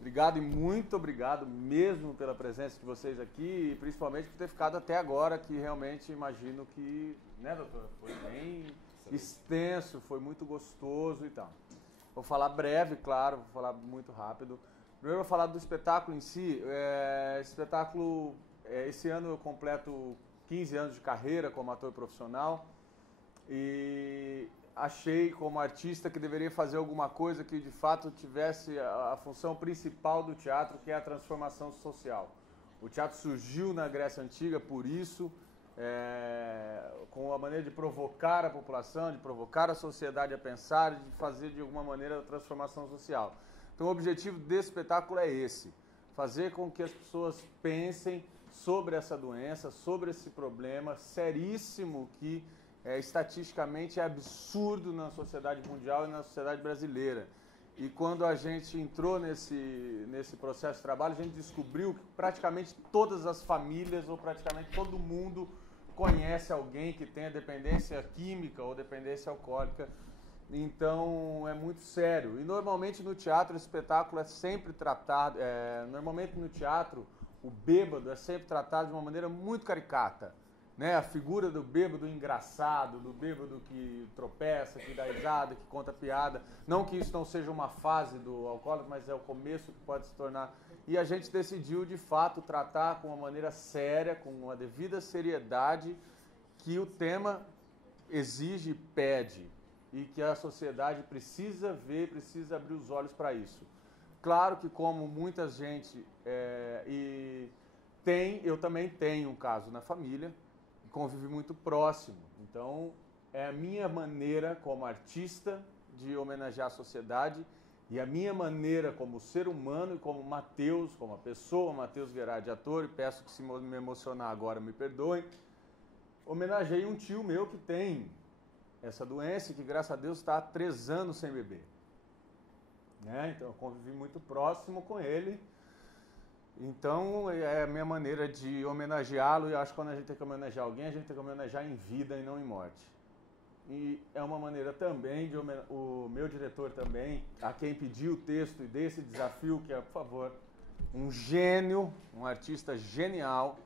Obrigado e muito obrigado mesmo pela presença de vocês aqui e principalmente por ter ficado até agora, que realmente imagino que, né, doutora, foi bem extenso, foi muito gostoso e tal. Vou falar breve, claro, vou falar muito rápido. Primeiro vou falar do espetáculo em si. Esse ano eu completo 15 anos de carreira como ator profissional e achei como artista que deveria fazer alguma coisa que de fato tivesse a função principal do teatro, que é a transformação social. O teatro surgiu na Grécia Antiga por isso, com a maneira de provocar a população, de provocar a sociedade a pensar, de fazer de alguma maneira a transformação social. Então o objetivo desse espetáculo é esse, fazer com que as pessoas pensem sobre essa doença, sobre esse problema seríssimo que estatisticamente é absurdo na sociedade mundial e na sociedade brasileira. E quando a gente entrou nesse processo de trabalho, a gente descobriu que praticamente todas as famílias, ou praticamente todo mundo, conhece alguém que tenha dependência química ou dependência alcoólica. Então é muito sério. E normalmente no teatro, esse espetáculo é sempre tratado, normalmente no teatro, o bêbado é sempre tratado de uma maneira muito caricata. Né? A figura do bêbado engraçado, do bêbado que tropeça, que dá risada, que conta piada. Não que isso não seja uma fase do alcoólico, mas é o começo que pode se tornar. E a gente decidiu, de fato, tratar com uma maneira séria, com uma devida seriedade, que o tema exige e pede. E que a sociedade precisa ver, precisa abrir os olhos para isso. Claro que como muita gente, eu também tenho um caso na família, convive muito próximo. Então, é a minha maneira como artista de homenagear a sociedade e a minha maneira como ser humano e como Matheus, como a pessoa, Matheus Gherardi, ator, e peço que se me emocionar agora me perdoem, homenageei um tio meu que tem essa doença e que, graças a Deus, está há 3 anos sem beber. Né? Então, eu convivi muito próximo com ele. Então, é a minha maneira de homenageá-lo, e acho que quando a gente tem que homenagear alguém, a gente tem que homenagear em vida e não em morte. E é uma maneira também o meu diretor também, a quem pediu o texto e desse desafio, que é, por favor, um gênio, um artista genial.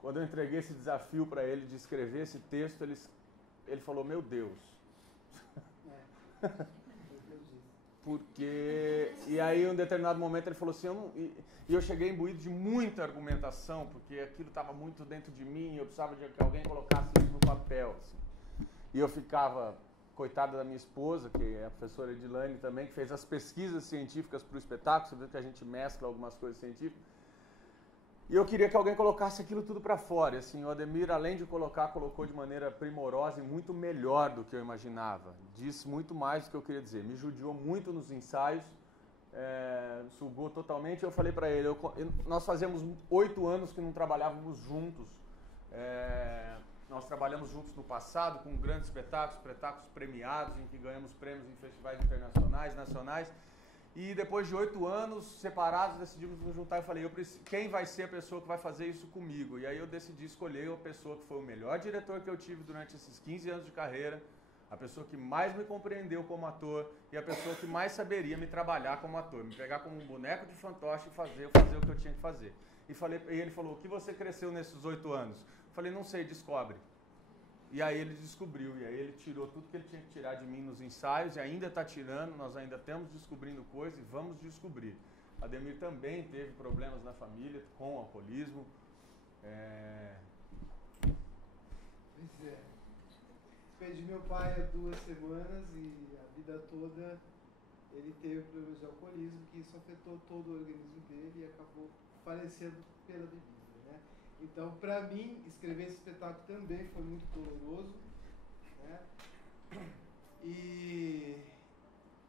Quando eu entreguei esse desafio para ele de escrever esse texto, ele falou, meu Deus. Porque... E aí, em um determinado momento, ele falou assim, e eu cheguei imbuído de muita argumentação, porque aquilo estava muito dentro de mim, eu precisava de que alguém colocasse isso no papel. Assim. E eu ficava, coitada da minha esposa, que é a professora Edilane também, que fez as pesquisas científicas para o espetáculo, você vê que a gente mescla algumas coisas científicas. E eu queria que alguém colocasse aquilo tudo para fora. Assim, o Ademir, além de colocar, colocou de maneira primorosa e muito melhor do que eu imaginava. Disse muito mais do que eu queria dizer. Me judiou muito nos ensaios, sugou totalmente. Eu falei para ele, nós fazemos 8 anos que não trabalhávamos juntos. Nós trabalhamos juntos no passado com grandes espetáculos premiados, em que ganhamos prêmios em festivais internacionais, nacionais. E depois de 8 anos separados, decidimos nos juntar. Eu falei, quem vai ser a pessoa que vai fazer isso comigo? E aí eu decidi escolher a pessoa que foi o melhor diretor que eu tive durante esses 15 anos de carreira, a pessoa que mais me compreendeu como ator e a pessoa que mais saberia me trabalhar como ator, me pegar como um boneco de fantoche e fazer o que eu tinha que fazer. E ele falou, o que você cresceu nesses 8 anos? Eu falei, não sei, descobre. E aí ele descobriu, e aí ele tirou tudo que ele tinha que tirar de mim nos ensaios, e ainda está tirando, nós ainda estamos descobrindo coisas e vamos descobrir. Ademir também teve problemas na família com o alcoolismo. Pois é. Perdi meu pai há 2 semanas e a vida toda ele teve problemas de alcoolismo, que isso afetou todo o organismo dele e acabou falecendo pela bebida. Então, para mim, escrever esse espetáculo também foi muito doloroso, né? E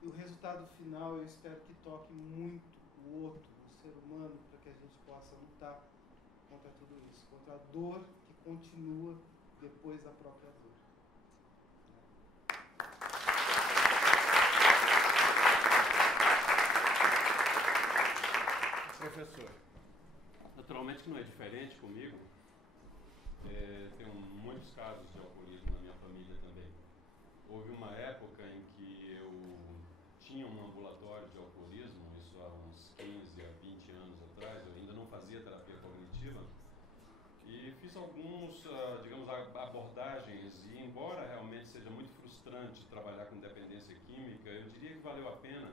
o resultado final eu espero que toque muito o outro, o ser humano, para que a gente possa lutar contra tudo isso, contra a dor que continua depois da própria dor. Professor, naturalmente que não é diferente comigo. Tenho muitos casos de alcoolismo na minha família também. Houve uma época em que eu tinha um ambulatório de alcoolismo, isso há fiz alguns, digamos, abordagens e embora realmente seja muito frustrante trabalhar com dependência química, eu diria que valeu a pena.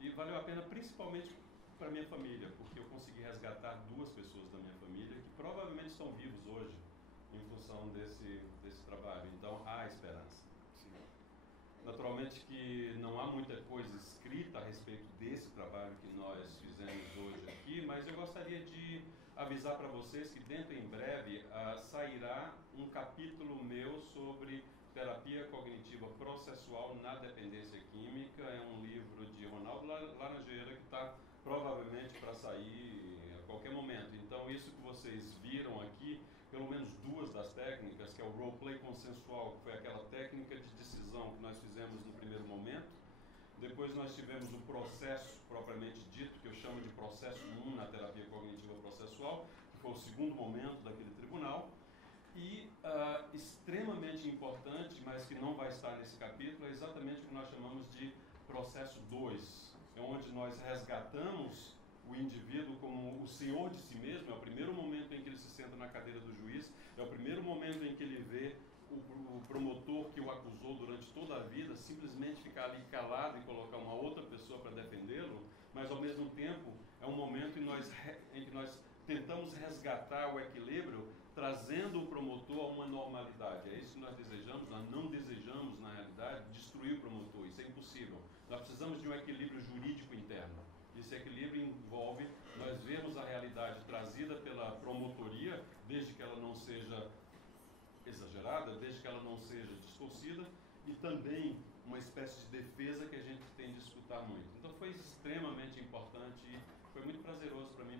E valeu a pena principalmente para minha família, porque eu consegui resgatar 2 pessoas da minha família que provavelmente estão vivos hoje em função desse trabalho. Então, há esperança. Naturalmente que não há muita coisa escrita a respeito desse trabalho que nós fizemos hoje aqui, mas eu gostaria de avisar para vocês que dentro em breve sairá um capítulo meu sobre terapia cognitiva processual na dependência química. É um livro de Ronaldo Laranjeira que está provavelmente para sair a qualquer momento. Então, isso que vocês viram aqui, pelo menos 2 das técnicas, que é o roleplay consensual, que foi aquela técnica de decisão que nós fizemos no primeiro momento. Depois nós tivemos o processo propriamente dito, que eu chamo de processo 1 na terapia cognitiva processual, que foi o segundo momento daquele tribunal. E extremamente importante, mas que não vai estar nesse capítulo, é exatamente o que nós chamamos de processo 2, é onde nós resgatamos o indivíduo como o senhor de si mesmo. É o primeiro momento em que ele se senta na cadeira do juiz, é o primeiro momento em que ele vê o promotor que o acusou durante toda a vida simplesmente ficar ali calado e colocar uma outra pessoa para defendê-lo, mas ao mesmo tempo é um momento em que nós tentamos resgatar o equilíbrio, trazendo o promotor a uma normalidade. É isso que nós desejamos. Nós não desejamos, na realidade, destruir o promotor. Isso é impossível. Nós precisamos de um equilíbrio jurídico interno. Esse equilíbrio envolve nós vermos a realidade trazida pela promotoria, desde que ela não seja exagerada, desde que ela não seja distorcida, e também uma espécie de defesa que a gente tem de escutar muito. Então foi extremamente importante e foi muito prazeroso para mim